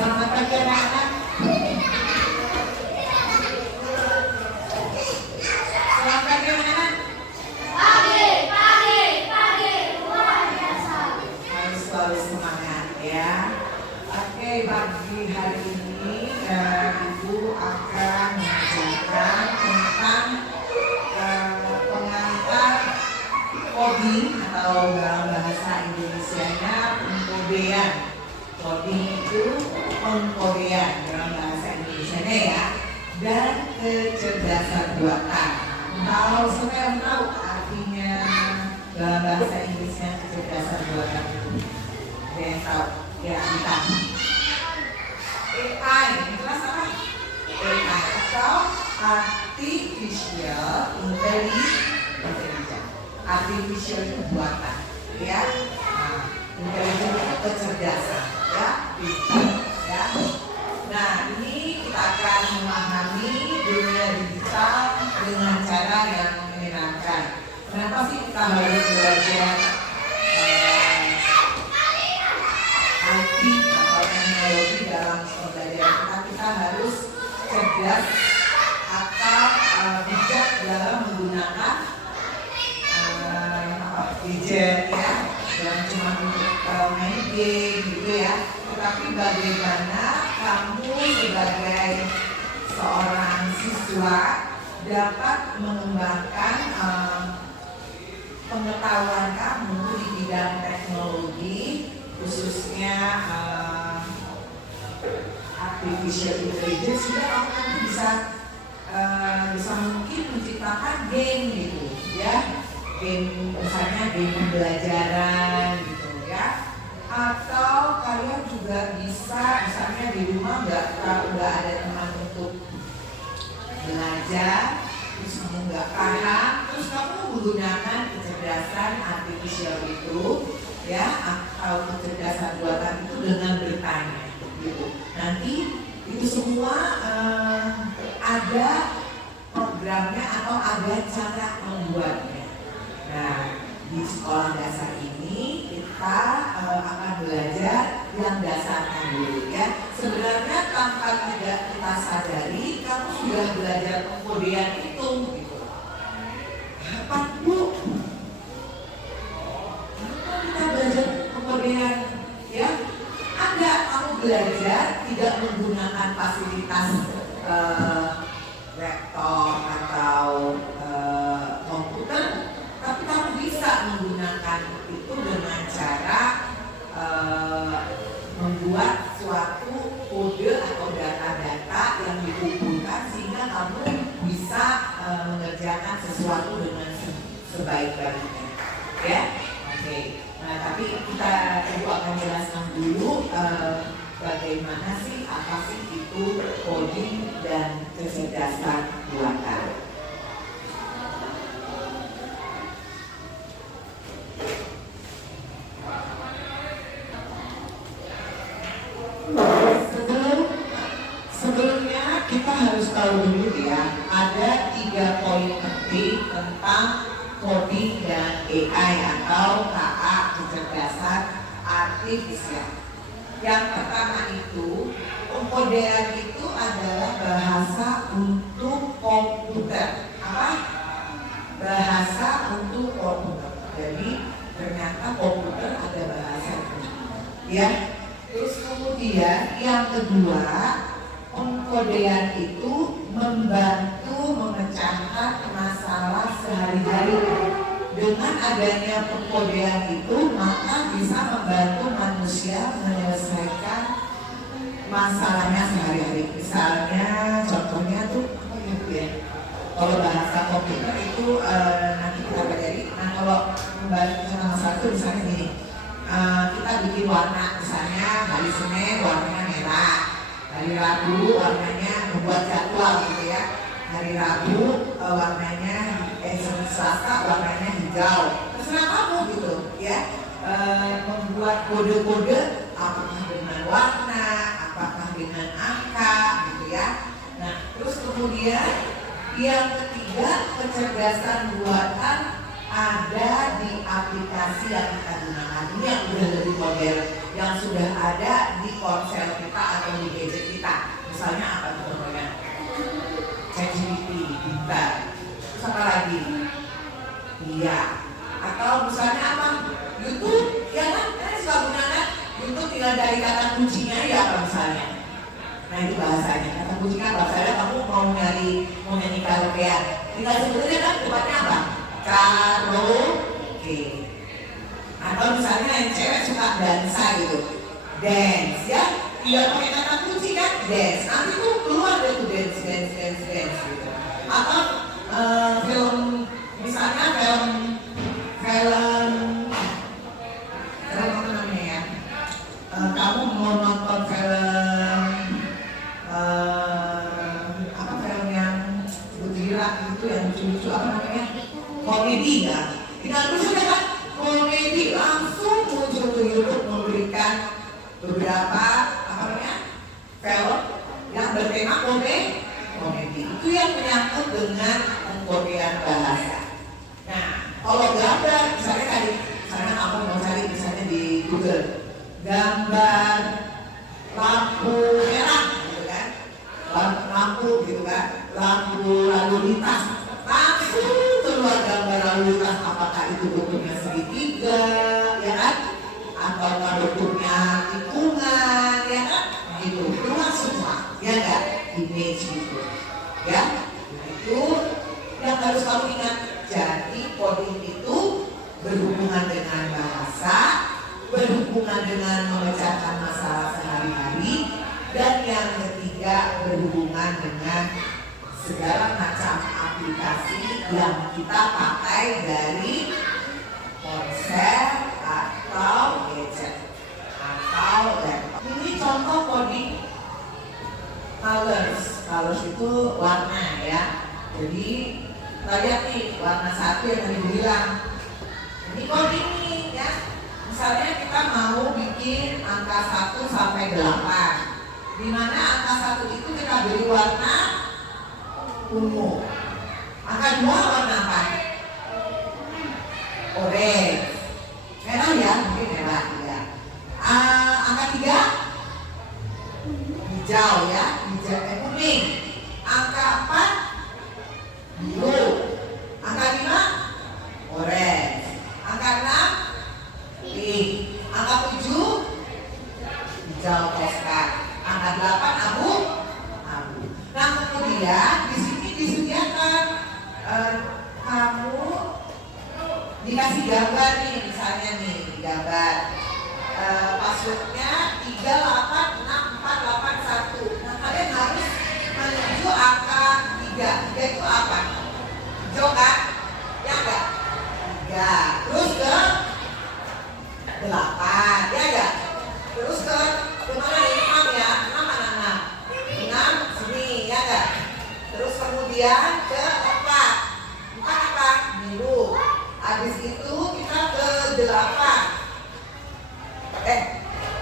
Selamat pagi anak-anak. Selamat pagi anak-anak. Pagi, luar biasa. Harus selalu semangat ya. Oke, pagi hari ini Ibu akan mengajarkan tentang pengantar coding atau dalam bahasa Indonesianya pengkodean. Coding itu pengkodean dalam bahasa Indonesianya ya. Dan kecerdasan buatan. Kalau siapa yang tahu artinya dalam bahasa Inggrisnya kecerdasan buatan itu? Ada yang tahu? Ya, kita. AI, kelas apa? AI atau Artificial Intelligence. Artificial itu buatan, ya. Nah, intelligence itu kecerdasan, ya. Ya. Nah, ini kita akan memahami dunia digital dengan cara yang menyenangkan. Kenapa sih kita harus belajar IT atau teknologi dalam pembelajaran kita? Kita harus cerdas atau bijak dalam menggunakan gadget ya, dan cuma untuk main game gitu ya. Tetapi bagaimana kamu sebagai seorang siswa dapat mengembangkan pengetahuan kamu di bidang teknologi, khususnya artificial intelligence, sehingga kamu nanti bisa mungkin menciptakan game gitu ya, game misalnya game pembelajaran gitu ya, atau kalian juga bisa misalnya di rumah nggak ada teman untuk belajar, terus kamu nggak paham, terus kamu menggunakan kecerdasan artificial itu ya, atau kecerdasan buatan itu dengan bertanya gitu. Nanti itu semua ada programnya atau ada cara membuatnya. Nah, di sekolah dasar ini kita akan belajar yang dasarnya dulu ya. Sebenarnya tanpa tidak kita sadari, kamu sudah belajar pengkodean itu gitu. Kapan Bu? Kenapa kita belajar pengkodean ya? Ada, kamu belajar tidak menggunakan fasilitas laptop atau komputer, tapi kamu bisa menggunakan itu dengan cara membuat suatu kode atau data-data yang dikumpulkan sehingga kamu bisa mengerjakan sesuatu dengan sebaik-baiknya ya. Oke. Nah, tapi kita akan jelaskan dulu bagaimana sih, apa sih itu coding dan kecerdasan buatan. Sebelumnya kita harus tahu dulu ya, ada 3 poin penting tentang coding dan AI atau KA, kecerdasan artifisial. Yang pertama itu, pengkodean itu adalah bahasa untuk komputer. Apa? Bahasa untuk komputer. Jadi ternyata komputer ada bahasanya. Ya. Terus kemudian yang kedua, pengkodean itu membantu memecahkan masalah sehari-hari. Dengan adanya pengkodean itu, maka bisa membantu manusia menyelesaikan masalahnya sehari-hari. Misalnya, contohnya tuh apa ya? Kalau bahasa komputer itu nanti kita pelajari. Nah, kalau membantu masalah itu misalnya gini, kita bikin warna, misalnya hari Senin warnanya merah, hari Rabu warnanya membuat jadwal gitu ya. Hari Rabu warnanya Selasa warnanya hijau. Terserah kamu gitu ya. Membuat kode-kode apakah dengan warna, apakah dengan angka gitu ya. Nah, terus kemudian yang ketiga, kecerdasan buatan ada di aplikasi yang kita gunakan. Nah, ini yang udah lebih modern, yang sudah ada di ponsel kita atau di gadget kita. Misalnya apa tuh contohnya? ChatGPT, Bintang. Terus apa lagi? Iya. Atau misalnya apa? YouTube, ya kan? Kalian suka gunakan YouTube, tinggal dari kata kuncinya ya apa misalnya? Nah itu bahasanya, kata kuncinya apa? Misalnya kamu mau nyanyi karaokean, tinggal sebetulnya kan tempatnya apa? Karaoke. Atau misalnya yang cewek suka dansa gitu, dance ya, tinggal pakai kata kunci kan, dance. Nanti tuh keluar deh tuh dance gitu. Atau film, misalnya film apa namanya ya? Kamu mau nonton film apa film yang gila itu yang lucu-lucu apa namanya? Komedi ya. Tinggal tulis kan komedi, langsung muncul ke YouTube memberikan beberapa apa namanya? Film yang bertema komedi. Itu yang menyangkut dengan pengkodean bahasa. Nah, kalau gambar, misalnya kamu mau cari misalnya di Google gambar lampu merah gitu kan, lampu gitu kan, lampu lalu lintas, langsung keluar gambar lalu lintas, apakah itu bentuknya segitiga ya kan, atau bentuknya tikungan ya kan, gitu keluar semua ya enggak, image gitu ya. Nah, itu yang harus kamu ingat. Jadi coding itu berhubungan dengan bahasa, berhubungan dengan memecahkan masalah sehari-hari, dan yang ketiga berhubungan dengan segala macam aplikasi yang kita pakai dari ponsel atau gadget atau laptop. Ini contoh coding colors itu warna ya. Jadi kita lihat nih warna satu yang tadi bilang ini coding nih ya. Misalnya kita mau bikin angka 1 sampai 8, dimana angka 1 itu kita beri warna ungu, angka 2 warna apa? Orange, merah ya, mungkin merah ya. Angka 3 hijau ya, kuning. Angka 4 biru, angka 5 orange, angka 6 pink, angka 7 hijau toska, angka 8 abu. Nah kemudian di sini disediakan kamu dikasih gambar nih, misalnya nih gambar passwordnya 3864881. Nah kalian harus menuju angka 3 itu apa? Hijau kan? Ya enggak? 3 terus ke 8 ya enggak? Terus ke mana nih? 6 ya? 6 mana 6 sini ya enggak? Terus kemudian ke 4 apa? Biru. Habis itu kita ke 8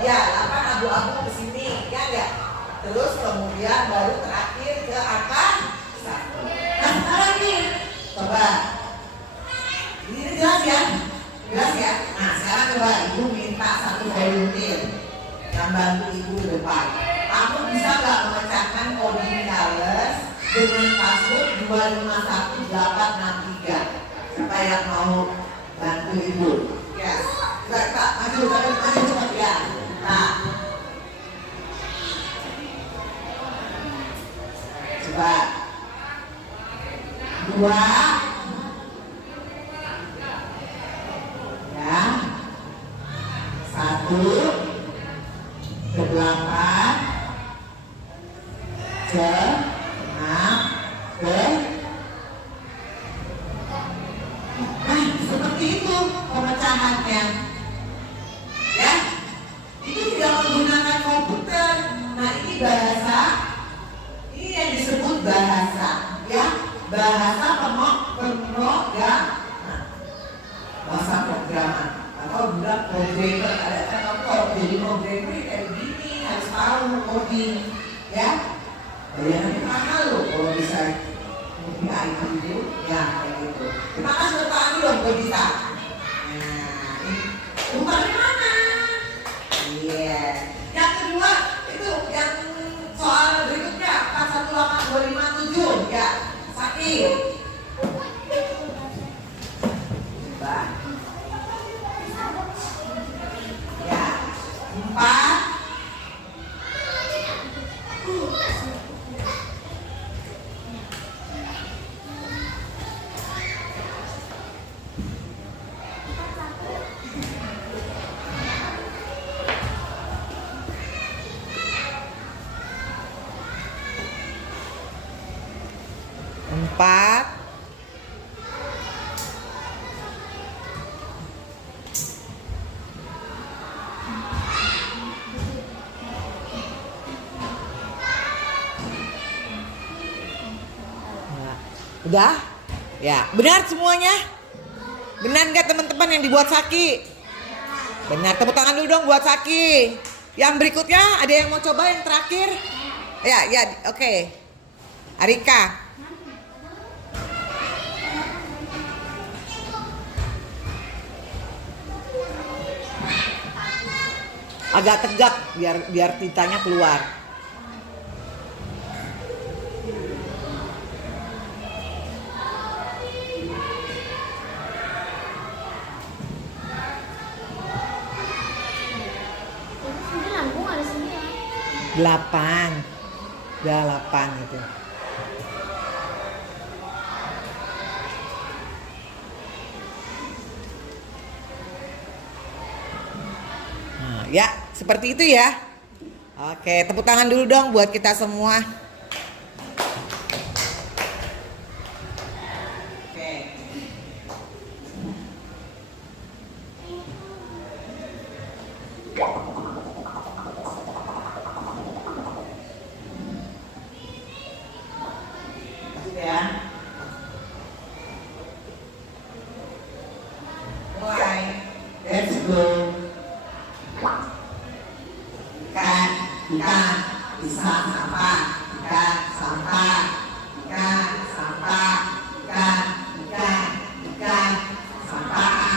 ya 8 abu-abu ke sini ya enggak? Terus kemudian baru terakhir ke angka 1. Nah sekarang nih coba ini jelas ya? Jelas ya? Nah sekarang coba ibu minta satu volunteer yang bantu ibu di depan. Kamu bisa nggak memecahkan coding colors dengan password 251863? Siapa yang mau bantu ibu? Yes. Kita maju cepat ya. Nah coba 2 ya 1 ke 8 ke 6 ke seperti itu pemecahannya ya. Itu tidak menggunakan komputer. Nah ini bahasa, ini yang disebut bahasa ya, bahasa pemrograman, bahasa programan atau bilang programmer. Ada kan kamu kalau jadi programmer kayak gini harus tahu coding ya. Bayarannya mahal loh kalau bisa di IT itu ya kayak gitu. Terima kasih bertanya dong kalau bisa. Nah ini Bukannya mana? Iya. Yang kedua itu yang soal berikutnya 418257 ya. Sakit. Coba. Ya. 4. Udah? Ya, benar semuanya? Benar nggak teman-teman yang dibuat Saki? Benar, tepuk tangan dulu dong buat Saki. Yang berikutnya ada yang mau coba yang terakhir? Ya, ya, oke. Arika. Agak tegak biar tintanya keluar. Delapan itu. Nah, ya seperti itu ya. Oke, tepuk tangan dulu dong buat kita semua. Let's go. Ikan bisa sampah, ikan sampah, ikan sampah, ikan sampah.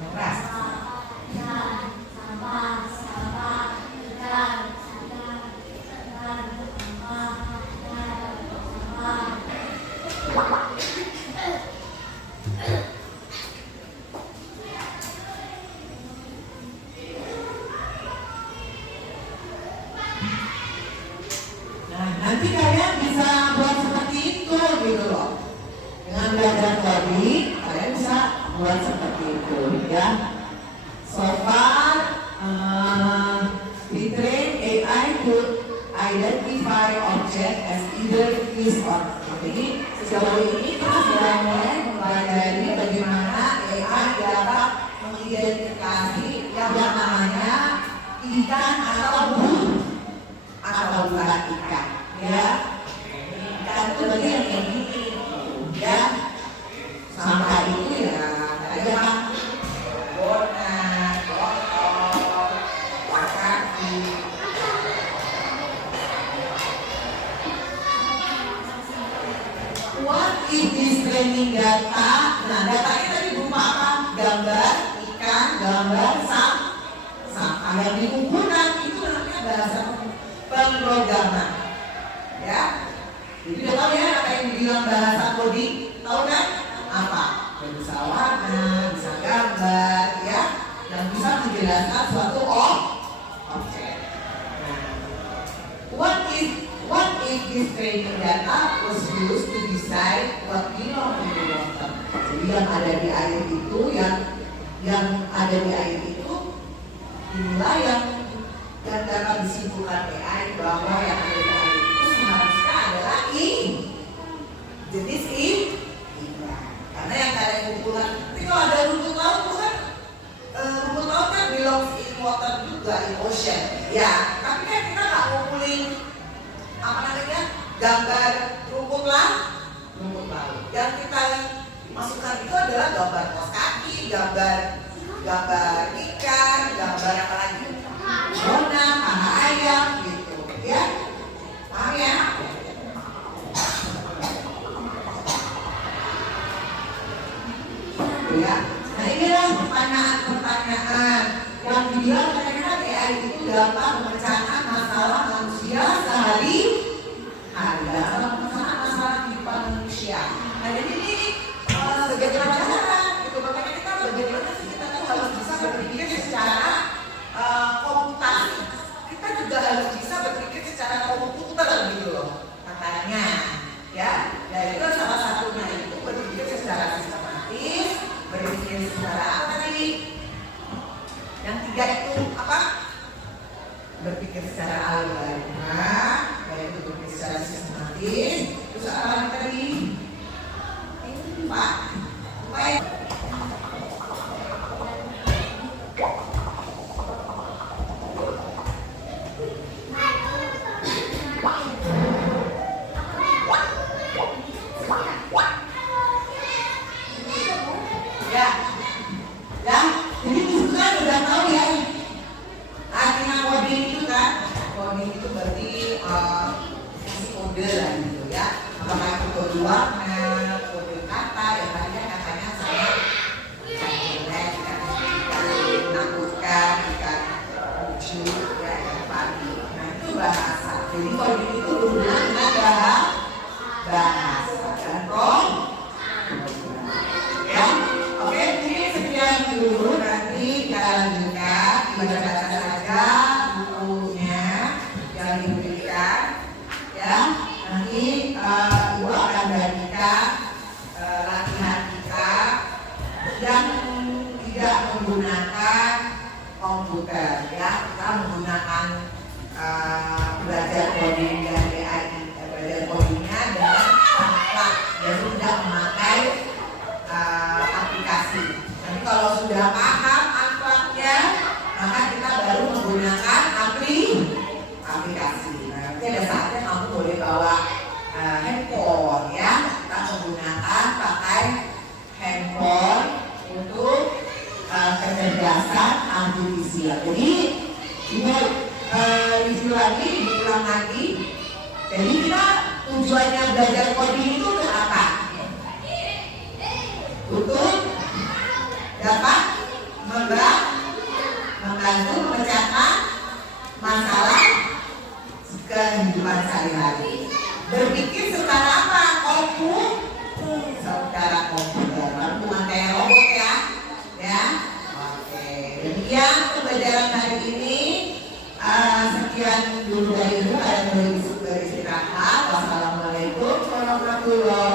Keras. Nanti kalian bisa buat seperti itu gitu loh. Dengan belajar tadi kalian bisa buat seperti itu ya. So far we train AI to identify object as either fish or. Jadi sejauh ini kita sudah mulai mempelajari bagaimana AI dapat mengidentifikasi yang namanya ikan atau burung atau bukan ikan. Ya, ikan itu bagian ini, ya, sampah itu ya, ada apa? Bonak, botol, kaki. What is this training data? Nah, datanya tadi berupa apa? Gambar ikan, gambar sampah yang dikumpulkan itu namanya bahasa pemrograman. Ya, jadi udah tahu ya apa yang dibilang bahasa coding, tahu kan? Apa? Ya, bisa warna, bisa gambar, ya, yang bisa menjelaskan suatu objek. Nah, what is this training data was used to decide what belong in the water. Jadi yang ada di air itu, yang ada di air itu, inilah yang dapat disimpulkan AI bahwa yang ada di air seharusnya adalah jenis ikan. Karena yang kalian kumpulkan, tapi kalau ada rumput laut kan, rumput laut kan belongs in water juga, in ocean. Ya, tapi kan kita nggak ngumpulin apa namanya gambar rumput laut. Yang kita masukkan itu adalah gambar kaos kaki, gambar ikan, gambar apa lagi? Bona, paha ayam gitu, ya. Paham ya? Ya. Nah, dapat memecahkan masalah manusia sehari-hari, dalam masalah kehidupan manusia. Nah, jadi ini sebagai pelajaran gitu, makanya kita bagaimana sih kita tuh harus bisa berpikir secara komputasi. Kita juga harus bisa berpikir secara komputer gitu loh katanya, ya. Dan itu salah satunya itu berpikir secara sistematis, berpikir secara apa tadi? Yang tiga itu apa? Berpikir secara algoritma, yaitu berpikir secara sistematis. Terus apa lagi tadi? Ini Pak. Jadi itu kan udah tahu ya artinya coding itu kan. Coding itu berarti kasih kode lah gitu ya. Apakah itu kode warna, kode kata, yang tadinya katanya saya jelek, menakutkan, lucu, ya yang pagi. Nah itu bahasa. Jadi coding itu hubungan dengan bahasa dan ya. Oke, ini sekian dulu, nanti kita lanjutkan, dibaca saja bukunya yang diberikan, ya. Nanti Ibu akan bagikan latihan kita yang tidak menggunakan komputer, ya. Kita menggunakan belajar coding dan AI, belajar codingnya dengan template, jadi tidak memakai aplikasi. Nanti kalau sudah paham akhlaknya, maka kita baru menggunakan aplikasi. Nah, nanti ada saatnya kamu boleh bawa handphone, ya. Kita menggunakan pakai handphone untuk kecerdasan artifisial. Jadi Ibu diulang lagi. Jadi kita tujuannya belajar coding itu untuk apa? Untuk dapat membantu memecahkan masalah kehidupan sehari-hari. Berpikir secara apa? Secara komputer, bukan kayak robot ya. Ya, oke. Demikian pembelajaran hari ini. Sekian dulu dari Ibu. Ada yang beristirahat. Wassalamualaikum warahmatullahi